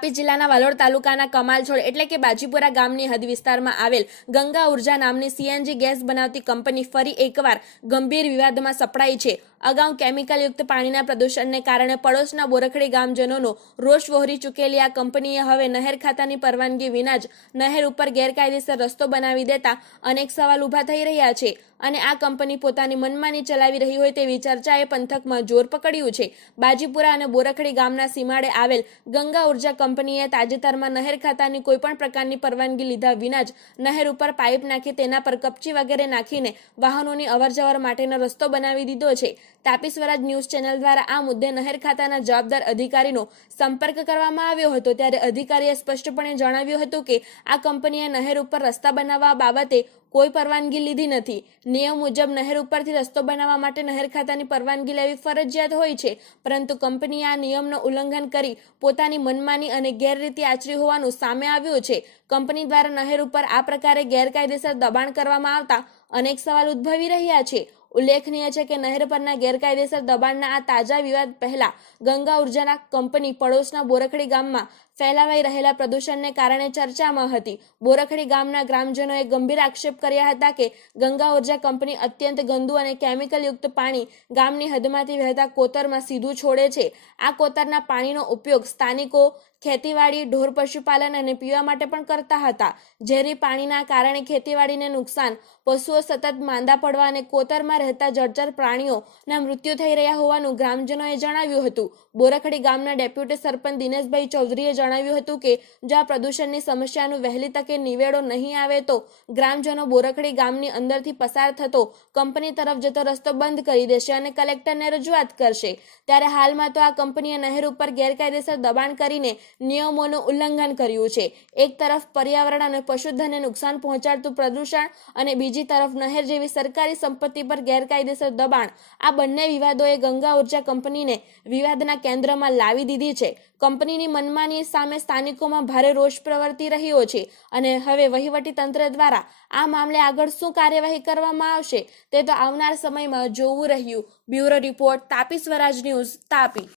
તાપી જિલ્લાના વાલોડ તાલુકાના કમાલછોડ એટલે કે બાજીપુરા ગામની હદ વિસ્તારમાં આવેલ ગંગા ઉર્જા નામની સીએનજી ગેસ બનાવતી કંપની ફરી એકવાર ગંભીર વિવાદમાં સપડાઈ છે। અગાઉ કેમિકલયુક્ત પાણીના પ્રદૂષણને કારણે પડોશના બોરખડી ગામજનોનો રોષ વહોરી ચૂકેલી આ કંપનીએ હવે નહેર ખાતાની પરવાનગી વિના જ નહેર ઉપર ગેરકાયદેસર રસ્તો બનાવી દેતા અનેક સવાલ ઊભા થઈ રહ્યા છે અને આ કંપની પોતાની મનમાની ચલાવી રહી હોય તેવી ચર્ચાએ પંથકમાં જોર પકડ્યું છે। બાજીપુરા અને બોરખડી ગામના સીમાડે આવેલ ગંગા ઉર્જા કંપનીએ તાજેતરમાં નહેર ખાતાની કોઈપણ પ્રકારની પરવાનગી લીધા વિના જ નહેર ઉપર પાઇપ નાખી તેના પર કપચી વગેરે નાખીને વાહનોની અવરજવર માટેનો રસ્તો બનાવી દીધો છે। તાપી સ્વરાજ ન્યૂઝ ચેનલ દ્વારા આ મુદ્દે નહેર ખાતાના જવાબદાર અધિકારીનો સંપર્ક કરવામાં આવ્યો હતો ત્યારે અધિકારીએ સ્પષ્ટપણે જણાવ્યું હતું કે આ કંપનીએ નહેર ઉપર રસ્તા બનાવવા બાબતે કોઈ પરવાનગી લીધી નથી। નિયમ મુજબ નહેર ઉપરથી રસ્તો બનાવવા માટે નહેર ખાતાની પરવાનગી લેવી ફરજિયાત હોય છે, પરંતુ કંપનીએ આ નિયમનું ઉલ્લંઘન કરી પોતાની મનમાની અને ગેરરીતિ આચરી હોવાનું સામે આવ્યું છે। કંપની દ્વારા નહેર ઉપર આ પ્રકારે ગેરકાયદેસર દબાણ કરવામાં આવતા અનેક સવાલ ઉદ્ભવી રહ્યા છે। ઉલ્લેખનીય છે કે નહેર પરના ગેરકાયદેસર દબાણના આ તાજા વિવાદ પહેલા ગંગા ઉર્જાના કંપની પડોશના બોરખડી ગામમાં ફેલાવાઈ રહેલા પ્રદૂષણને કારણે ચર્ચામાં હતી। બોરખડી ગામના ગ્રામજનોએ ગંભીર આક્ષેપ કર્યા હતા કે ગંગા ઉર્જા કંપની અત્યંત ગંદુ અને કેમિકલયુક્ત પાણી ગામની હદમાંથી વહેતા કોતરમાં સીધું છોડે છે। આ કોતરના પાણીનો ઉપયોગ સ્થાનિકો ખેતીવાડી, ઢોર પશુપાલન અને પીવા માટે પણ કરતા હતા। ઝેરી પાણીના કારણે ખેતીવાડીને નુકસાન, પશુઓ સતત માંદા પડવા અને કોતરમાં રહેતા જળચર પ્રાણીઓના મૃત્યુ થઈ રહ્યા હોવાનું ગ્રામજનોએ જણાવ્યું હતું। બોરખડી ગામના ડેપ્યુટી સરપંચ દિનેશભાઈ ચૌધરીએ જણાવ્યું હતું કે જો આ પ્રદૂષણની સમસ્યાનું વહેલી તકે નિવેડો નહીં આવે તો ગ્રામજનો બોરખડી ગામની અંદરથી પસાર થતો કંપની તરફ જતો રસ્તો બંધ કરી દેશે અને કલેક્ટરને રજૂઆત કરશે। ત્યારે હાલમાં તો આ કંપનીએ નહેર ઉપર ગેરકાયદેસર દબાણ કરીને નિયમોનું ઉલ્લંઘન કર્યું છે। એક તરફ પર્યાવરણ અને પશુધનને નુકસાન પહોંચાડતું પ્રદૂષણ અને બીજી તરફ નહેર જેવી સરકારી સંપત્તિ પર ગેરકાયદેસર દબાણ, આ બંને વિવાદોએ ગંગા ઉર્જા કંપનીને વિવાદના કેન્દ્રમાં લાવી દીધી છે। કંપનીની મનમાની સામે સ્થાનિકોમાં ભારે રોષ પ્રવર્તી રહ્યો છે અને હવે વહીવટી તંત્ર દ્વારા આ મામલે આગળ શું કાર્યવાહી કરવામાં આવશે તે તો આવનાર સમયમાં જોવું રહ્યું। બ્યુરો રિપોર્ટ, તાપી સ્વરાજ ન્યૂઝ, તાપી।